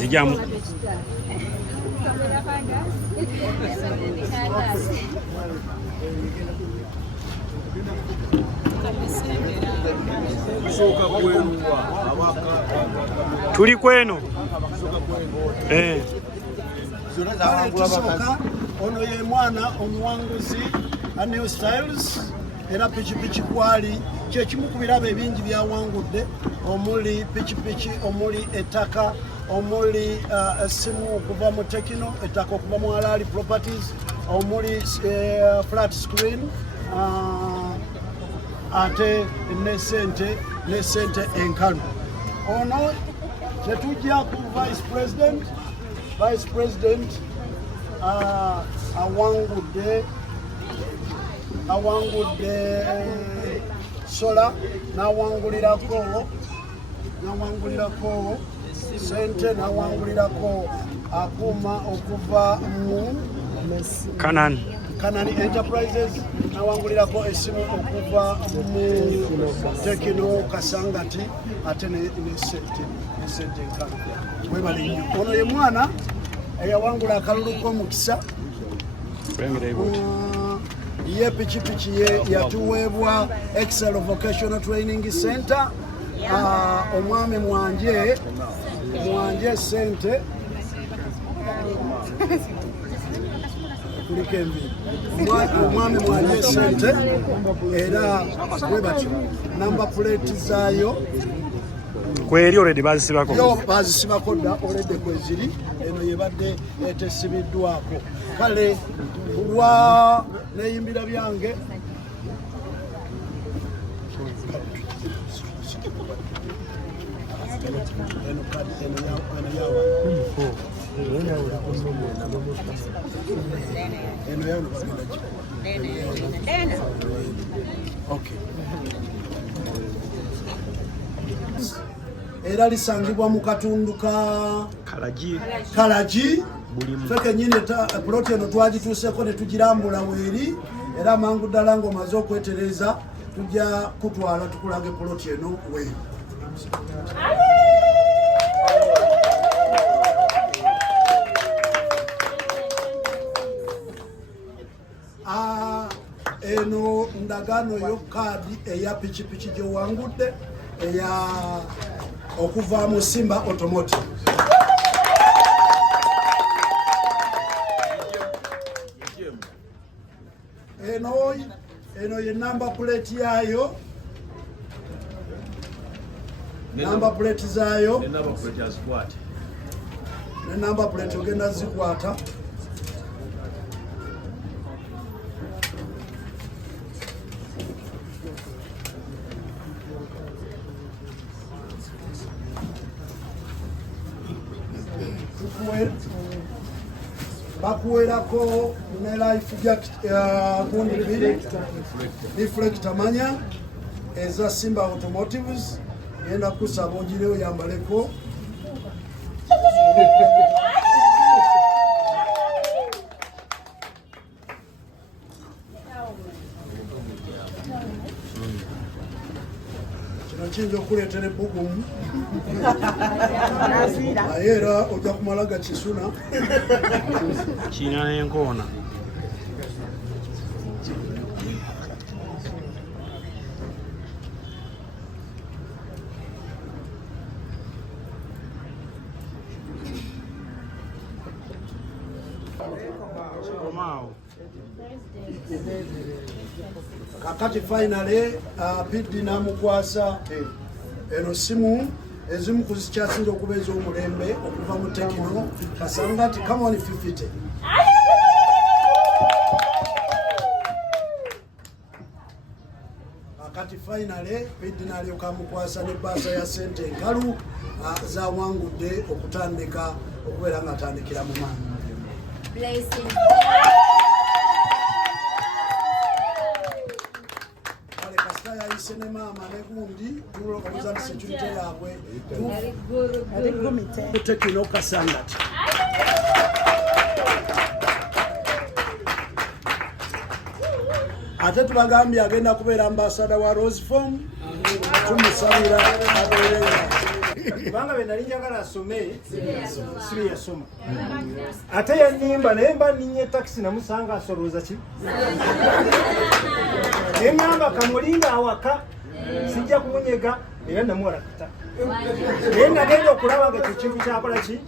Zijamu. Tuli kweno. Ono ye mwana omuwanguzi New Styles era pichipichi kwali kyekimu ku birabo ebingi byawangudde omuli pichipichi omuli ettaka omuli essimu okuva mu Tekino ettaka okuva mu Halali Properties omuli flat screen ate ne sente enkalu. Ono kyetujja ku Vice President awangudde sola n'awangulirako sente n'awangulirako akuuma okuva mu Kanani Enterprises n'awangulirako essimu okuva mu Tekino Kasangati ate ne sente enkalu. Webale nnyo. Ono ye mwana eyawangula akalulu k'omukisa. Ye pichipichi ye yatuweebwa Excel Vocational Training Center. Omwami mwanje sente omwami mwanje sente era webatyo number plate zaayo kweri already bazisibako dda already kweziri eno yebadde etesibiddwako. Kale lwa neyimbira byange era lisangibwa mu katundu ka Kalagi. Feke nyine ploti eno twagituuseko ne tugirambula weeri era mangu ddala ng'omaze okwetereza tujja kutwala tukulage ploti eno weeri. Eno ndagaano yo kaadi eya pichipichi gyewangudde eya okuva mu Simba Automotive. Eno ye number plate yayo, number plate zaayo, ne number plate ogenda zikwata. Bakuwerako ne life jacket gundi bbiri reflector manya eza Simba Automotives yenda kusaba ogireyo yambaleko. Kino okuleetera ebbugumu naye era ojja kumala gakisuna kiina n'enkoona. Kakati finally Piddi namukwasa eno simu ezimu kuzikyasinza okuba ez'omulembe okuva mu Tekino Kasangati come on 50. Kakati finally Piddi n'alyoka amukwasa ne bbaasa ya sente enkalu zawangudde okutandika okubeera ng'atandikira mu maanyi. Ne mama ne gundi tulokoza ndi security yabwe Tekino Kasangati. Ate tubagambye agenda kubeera ambassador wa Rose Form tumusabira abeerewo. kubanga bwe nali njagala asome sibe yasoma ate yanimba naye mba ninnya takisi namusanga asolooza ki neŋŋamba kamulinda awaka sijja kumunyega era namuwalakata naye nagenda okulaba nga kyekintu kyakola ki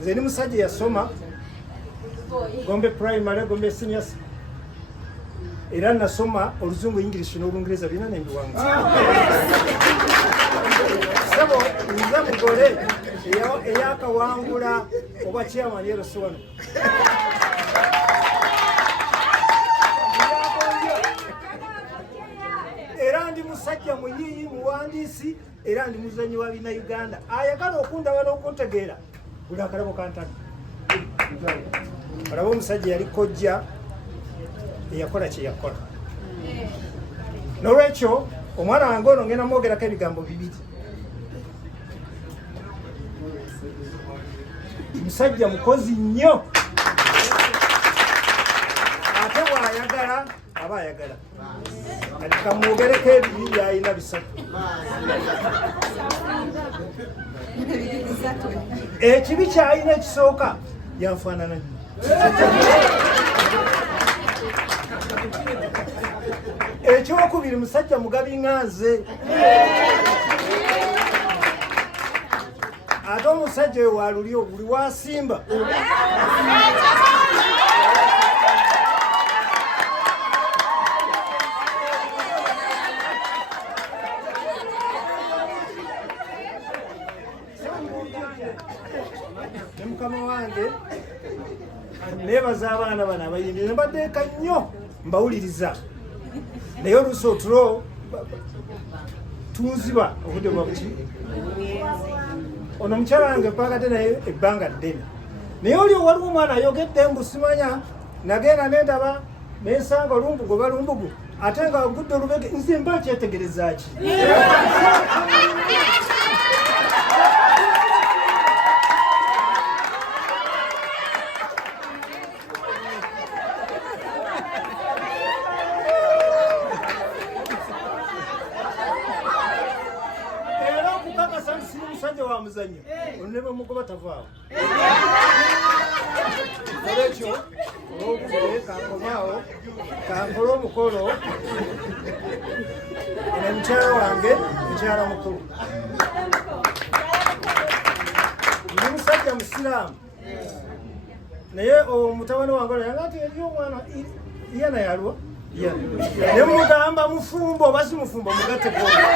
nze ni musajja yasoma Gombe primary Gombe senior era nasoma oluzungu english n'olungereza bina nembiwangu sebo nze mugole eyakawangula oba chairman yerosono era ndi musajja muyiyi muwandiisi era ndi muzanyi wa bina Uganda ayagala okundaba n'okuntegeera buli akalabo kantana alaba omusajja yali kojja eyakola kyeyakola nolwekyo omwana wange ono ngenda mwogerako ebigambo bibiri musajja mukozi nnyo ate bw'ayagala aba ayagala kati kamwogereko ebibiri byayina bisatu ekibi kyayina ekisooka yanfaanana nnyo ekyokubiri musajja mugabi nganze ate omusajja we walulyo buli wasimba ne mukama wange nebaza abaana bano abayimbi nebaddeeka nnyo mbawuliriza naye oluusi otulo tunziba obudde bwa buki ono mukyala wange mpakate naye ebbanga ddene naye oli waliwo omwana ayogedde mbu simanya nagenda nendaba nensanga olumbugu oba lumbugu ate nga agudde olubege nze mba kyetegereza ki wa muzanyo onebe mugoba tavaawo olwekyo olwobudde kankomaawo kankola omukolo ene mukyala wange mukyala mukulu ndi musajja musiraamu naye omutabani wange olanga nti eri omwana iyana yalwa ne mugamba mufumbo oba si mufumbo mugatte gona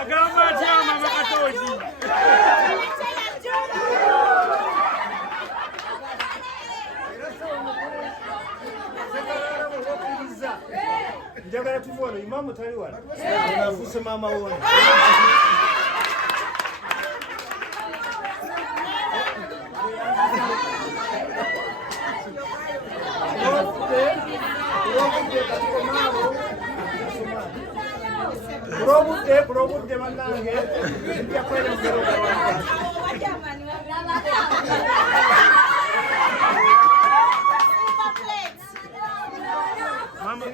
agamba atya mama Katoji njagala tuve wano imamu tali wano afuuse maama wona kulobudde bannange nja kwera mugero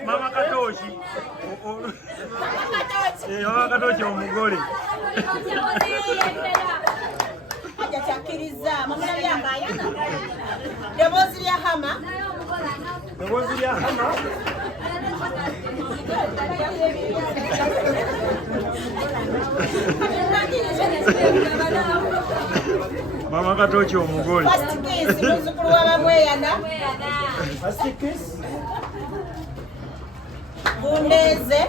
mama Katoji mama Katoji omugole ajakyakiriza mamuna byambayana ddoboozi lya hama mama Katoji omugole muzzukulu wabamweyana bundeeze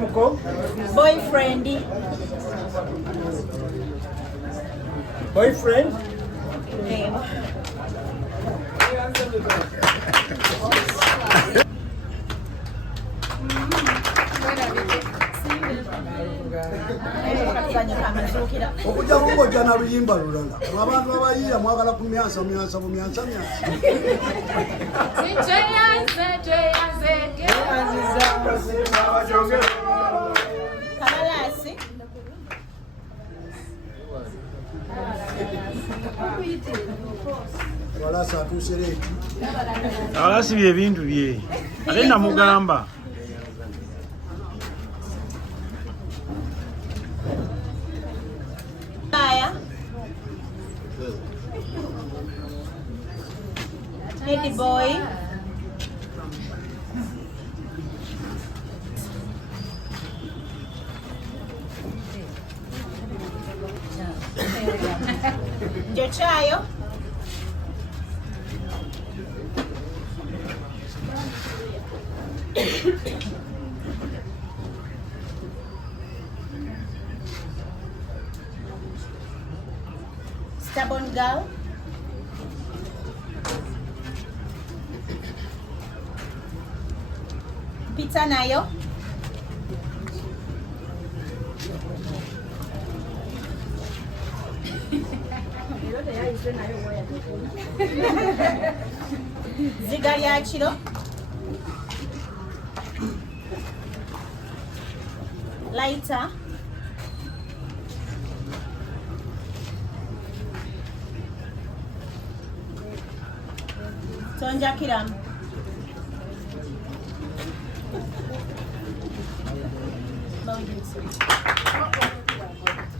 muko boyfriend yazuukira. Okujja kungojja na luyimba lulala. Abantu abayiira mwagala kumyansa myansa bumyansa myansa. Kabalaasi. Kabalaasi atuuse leeti. Kabalaasi bye bintu bye. Ate namugamba. Teddy boy. Jochayo. Stubborn girl. Pizza nayo. Ziga lya kiro. Lighter. Tonja kiramu.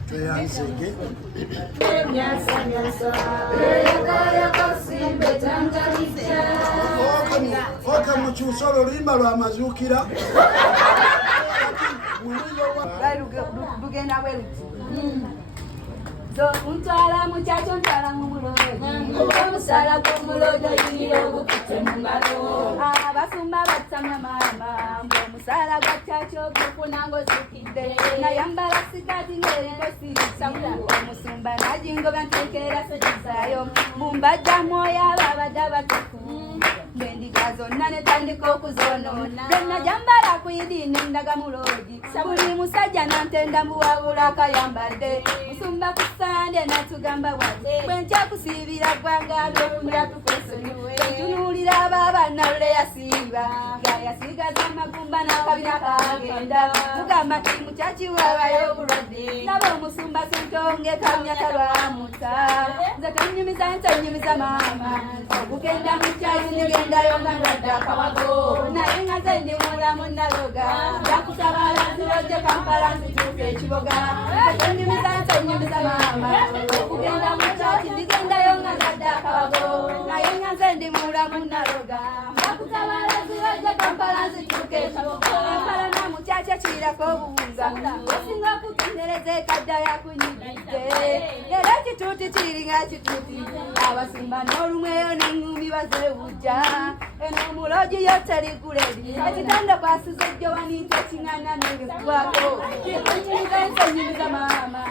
Tweyanzege. Oka mukyusa oluyimba lw'amazuukira. Lugenda bwe luti. Ntwala mukyakyo ntwala mu mulodo. Omusala gw'omulodo yinira ogukute mu ngalo. Abasumba batamya maama. Omusala gwa kyakyo gufuna ng'ozukidde. Nayambala sikaati ng'eriko sirisamu. Omusumba najingoba nteekera sekizaayo. Mumbajja mwoyo ababadde abatuku. Bendiga zonna netandika okuzonoona. Zenajambala ku idi nendaga muloodi. Buli musajja nantenda mbuwabula akayambadde. Musumba ku Sande natugamba wadde. Bwenkya kusiibira gwanga lw'okumula tufesoni. Tunuulira ababa nalule yasiiba. Gayasigaza amagumba n'akabina kagenda. Tugamba nti mukyaki waabayo obulwadde. Naba omusumba sentonge kamya kalwamuta. Nze tonyumiza ntonyumiza maama. Okugenda mu kyayi nigendayo nga ndwadde akawago. Naye nga nze ndi mulamu naloga. Yakutabala nzirojje Kampala nzituuka ekiboga. Tonyumiza ntonyumiza maama. Okugenda mu kyayi nigendayo nga ndwadde akawago. Naye nga nze ndi mulamu naloga. Yakutabala nzirojje Kampala nzituuka ekiboga. Kampala na mukyakye kirako obuwunga. Osinga okutendereza ekadda yakunyigidde. Era ekituuti kiringa kituuti. Abasumba n'olumweyo n'engumi bazewujja. Eno omulogi yo teri guledi. Ekitanda kwasiza ejjowani tekingana n'ebigwako. Onyumiza nsonyumiza maama.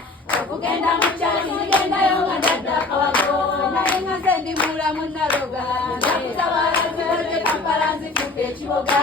Okugenda mu kyali nigendayo nga ndadde akawago. Naye nga nze ndi mulamu naloga. Nakutabala nzirojje Kampala nzituuka ekiboga.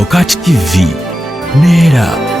Okati TV Neyimbira.